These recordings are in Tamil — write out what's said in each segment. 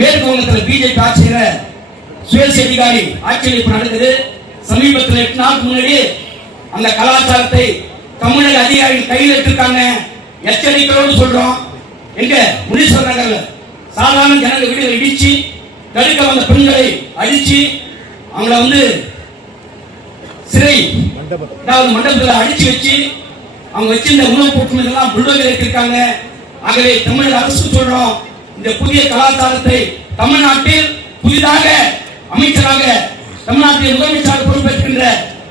மேற்கு வங்கத்தில் பிஜேபி ஆட்சியில சுயேட்சை அதிகாரி ஆட்சியில் இப்ப நடக்குது. சமீபத்தில் 8 நாளுக்கு முன்னாடி அந்த கலாச்சாரத்தை தமிழக அதிகாரிகள் கையில் எடுத்திருக்காங்க. எச்சரிக்கையோடு சொல்றோம். எங்க முனீஸ்வரர் நகர்ல சாதாரண ஜனங்க வீடுகளை இடிச்சு தடுக்க வந்த பெண்களை அடிச்சு அவங்கள சிறை மண்டபத்தில் அடிச்சு வச்சு அவங்க வச்சிருந்த உணவு பொருட்கள் எல்லாம் புல்டோசர் எடுத்திருக்காங்க. ஆகவே தமிழக அரசு சொல்றோம், இந்த புதிய கலாச்சாரத்தை தமிழ்நாட்டில் புதிதாக அமைச்சராக தமிழ்நாட்டில் முதலமைச்சராக பொறுப்பேற்கின்ற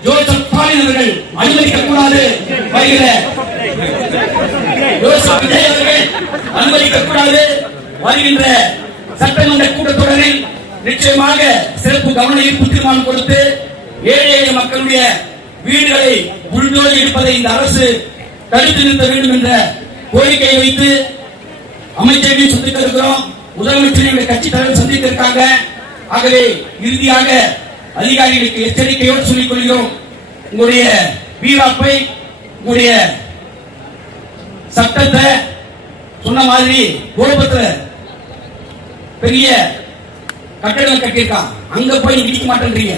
ஜோசப் ஸ்டாலின் அவர்கள் அனுமதிக்க கூடாது. வருகிற ஜோசப் விஜய் அவர்கள் அனுமதிக்க கூடாது. வருகின்ற சட்டமன்ற கூட்டத்தொடரில் நிச்சயமாக சிறப்பு கவன ஈர்ப்பு தீர்மானம் கொடுத்து ஏழை எளிய மக்களுடைய வீடுகளை புல்டோசர் எடுப்பதை இந்த அரசு தடுத்து நிறுத்த வேண்டும் என்ற கோரிக்கையை வைத்து அமைச்சரையும் சந்திக்க இருக்கிறோம். முதலமைச்சரை கட்சி தலைவர் சந்திக்க இருக்காங்க. ஆகவே இறுதியாக அதிகாரிகளுக்கு எச்சரிக்கையோடு சொல்லிக் கொள்கிறோம். உங்களுடைய வீராப்பை உங்களுடைய சட்டத்தை சொன்ன மாதிரி கோபத்துல பெரிய கட்டடம் கட்டியிருக்கான், அங்க போய் இடிக்க மாட்டேன்றீங்க.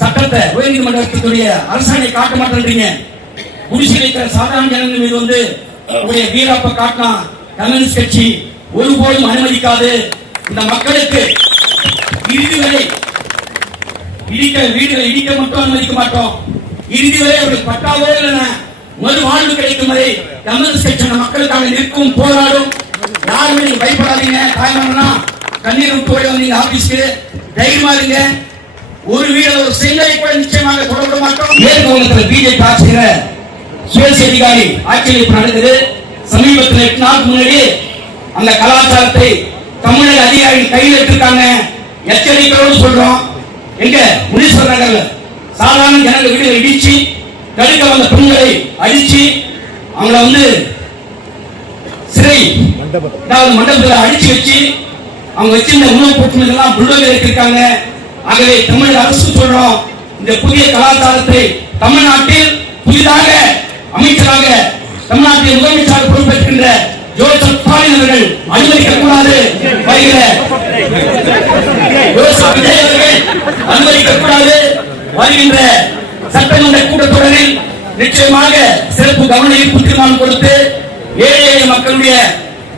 சட்டத்தை உயர்நீதிமன்றத்துடைய அரசாணை காட்ட மாட்டேன்றீங்க. குடிசையில் இருக்கிற சாதாரண ஜனங்கள் மீது உங்களுடைய வீராப்பை காட்டினா கம்யூனிஸ்ட் கட்சி ஒருபோதும் அனுமதிக்காது. இந்த மக்களுக்கு இறுதி வரை வீடுகளை இடிக்க மட்டும் அனுமதிக்க மாட்டோம். இறுதி வரை அவர்கள் பட்டாவோ இல்லைன்னா மறு வாழ்வு கிடைக்கும் வரை கம்யூனிஸ்ட் கட்சி மக்களுக்காக நிற்கும், போராடும். யாருமே நீங்க பயப்படாதீங்க. தாய்மானா கண்ணீர் விட்டு ஓடி வந்தீங்க ஆபீஸ்க்கு, தைரியமா இருங்க. ஒரு வீடு ஒரு செங்கலை கூட நிச்சயமாக தொடர மாட்டோம். மேற்கு வங்கத்தில் பிஜேபி ஆட்சியில சுயேட்சை அதிகாரி ஆட்சியில் இப்ப நடக்குது. சமீபத்தில் 8 நாளுக்கு முன்னாடி அந்த கலாச்சாரத்தை தமிழக அதிகாரிகள் கையில் எடுத்திருக்காங்க. எச்சரிக்கையோடு சொல்றோம். எங்க முனீஸ்வரர் நகர்ல சாதாரண ஜனங்க வீடுகளை இடிச்சு தடுக்க வந்த பெண்களை அடிச்சு அவங்கள சிறை மண்டபத்தில் அடிச்சு வச்சு அவங்க வச்சிருந்த உணவு பொருட்கள் எல்லாம் புல்டோசர் எடுத்திருக்காங்க. ஆகவே தமிழக அரசு சொல்றோம், இந்த புதிய கலாச்சாரத்தை தமிழ்நாட்டில் புதிதாக அமைச்சராக தமிழ்நாட்டில் முதலமைச்சராக பொறுப்பேற்கின்ற ஜோசப் ஸ்டாலின் அவர்கள் அனுமதிக்க கூடாது. வருகிற ஜோசப் விஜய் அவர்கள் அனுமதிக்க கூடாது. வருகின்ற சட்டமன்ற கூட்டத்தொடரில் நிச்சயமாக சிறப்பு கவன ஈர்ப்பு தீர்மானம் கொடுத்து ஏழை எளிய மக்களுடைய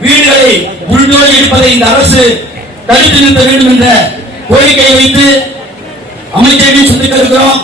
வீடுகளை புல்டோசர் எடுப்பதை இந்த அரசு தடுத்து நிறுத்த வேண்டும் என்ற கோரிக்கையை வைத்து அமைச்சரையும் சந்திக்க இருக்கிறோம்.